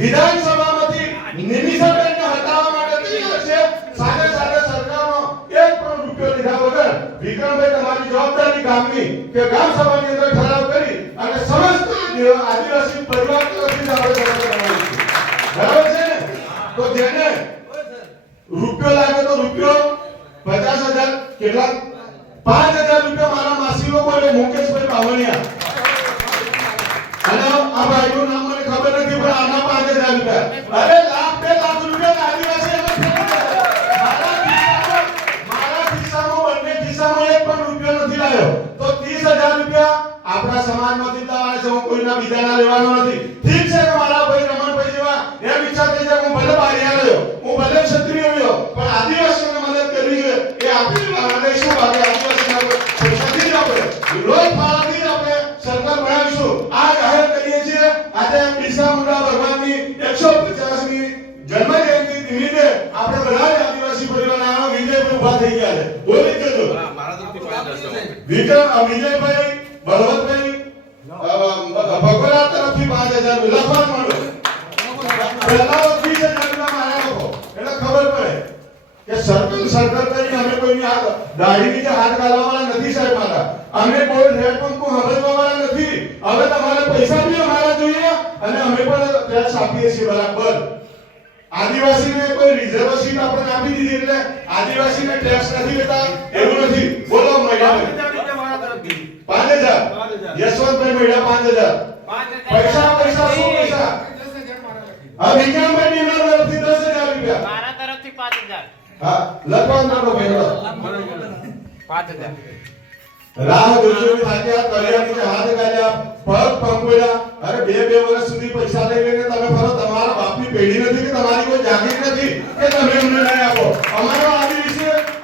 વિધાનસભામાંથી નિમિષાબેનને હટાવવા માટે તૈયાર છે સાથે સાથે સરકારનો એક પણ રૂપિયો લીધા વગર વિક્રમભાઈ તમારી જવાબદારી ગામની કે ગામ સભાની અંદર ઠરાવ કરી અને સમસ્ત આદિવાસી પરિવાર તરફથી આપણે કરવાનું છે બરાબર છે ને તો જેને રૂપિયો લાગે તો રૂપિયો 50,000 કેટલા 5,000 રૂપિયા મારા માસીનો બોલે મુકેશભાઈ બાવળિયા અને આ ભાઈનું નામ મને ખબર નથી પણ આના 5,000 રૂપિયા અરે લાખ 2 લાખ રૂપિયા આદિવાસી મારા ખિસ્સામાં બંને ખિસ્સામાં એક પણ રૂપિયો નથી લાવ્યો તો 30,000 રૂપિયા આપણા સમાજમાંથી લાવવાના છે હું કોઈના બીજાના લેવાનો નથી ઠીક છે કે મારા ભાઈ રમણભાઈ જેવા એમ ઈચ્છા થઈ જાય હું ભલે બારિયા રહ્યો હું ભલે ક્ષત્રિય રહ્યો પણ આદિવાસીઓને મદદ કરવી જોઈએ એ આપણી વાળાને શું ભાગે આદિવાસીના પૈસાથી જ આપણે લોક ફાળાથી જ આપણે સરકાર બનાવીશું આ જાહેર કરીએ છીએ આજે બિરસા મુંડા ભગવાનની 150મી જન્મ જયંતિ નિમિત્તે આપણે બધા આદિવાસી પરિવારના વિજય પર ઉભા થઈ ગયા છે બોલી દેજો મારા તરફથી 5,000 વિજયભાઈ બળવંતભાઈ ભગવાન તરફથી 5,000 લખવાનું મળો પહેલા 20,000 રૂપિયા મારા લોકો એટલે ખબર પડે કે સરકાર કરીને અમે કોઈની દાઢી નીચે હાથ ગાળવાવાળા નથી સાહેબ મારા અમે કોઈ રેડ પંપો હબળવાવાળા નથી હવે તમારે પૈસા બી અમારા જોઈએ અને અમે પણ ટેક્સ આપીએ છીએ બરાબર આદિવાસીને કોઈ રિઝર્વ સીટ આપણે આપી દીધી એટલે આદિવાસીને ટેક્સ નથી લેતા એવું નથી બોલો મહિલા 5,000 યશવંતભાઈ મહિલા 5,000 પૈસા પૈસા શું પૈસા આ વિક્રમભાઈ ની તરફથી 10,000 રૂપિયા મારા તરફથી 5,000 હા લખવાનું નો ભાઈ 5,000 રાહ જોજો થાક્યા કરિયાની હાથ ગાલ્યા પગ પંપોયા અરે 2 વર્ષ સુધી પૈસા લઈ લઈને તમે ફરો તમારા બાપની પેઢી નથી કે તમારી કોઈ જાગીર નથી કે તમે અમને નહીં આપો અમારો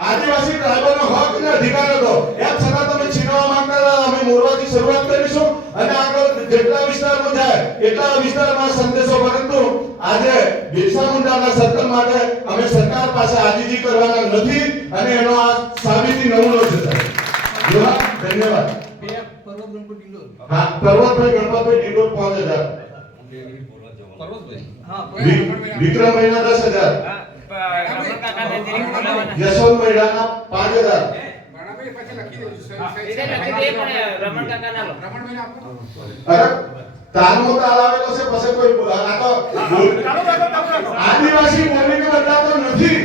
આદિવાસી ટ્રાઇબલનો હક અને અધિકાર હતો એમ છતાં તમે છીનવા માંગતા હતા અમે મોરવાથી શરૂઆત કરીશું અને આગળ જેટલા વિસ્તારમાં જાય એટલા વિસ્તારમાં સંદેશો પરંતુ આજે બિરસા મુંડાના સર્કલ માટે અમે સરકાર પાસે આજીજી કરવાના નથી અને એનો આ સાબિતી નમૂનો છે ધન્યવાદ હા પર્વતભાઈ ગણપતભાઈ ડિંડોર 5,000 વિક્રમભાઈ ના 10,000 યશવંત મહિલાના 5,000 અરે તારનો તાલ આવેલો છે પછી કોઈ આ તો આદિવાસી બોલીને બદલાતો નથી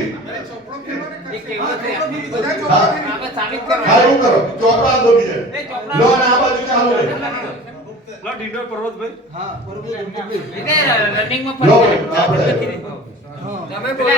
હારું કરો ચોપડા દો બીજે લો ના બાજુ ચાલુ રે લો ડીડો પર્વતભાઈ હા પર્વતભાઈ રનિંગ માં ફરી તમે બોલો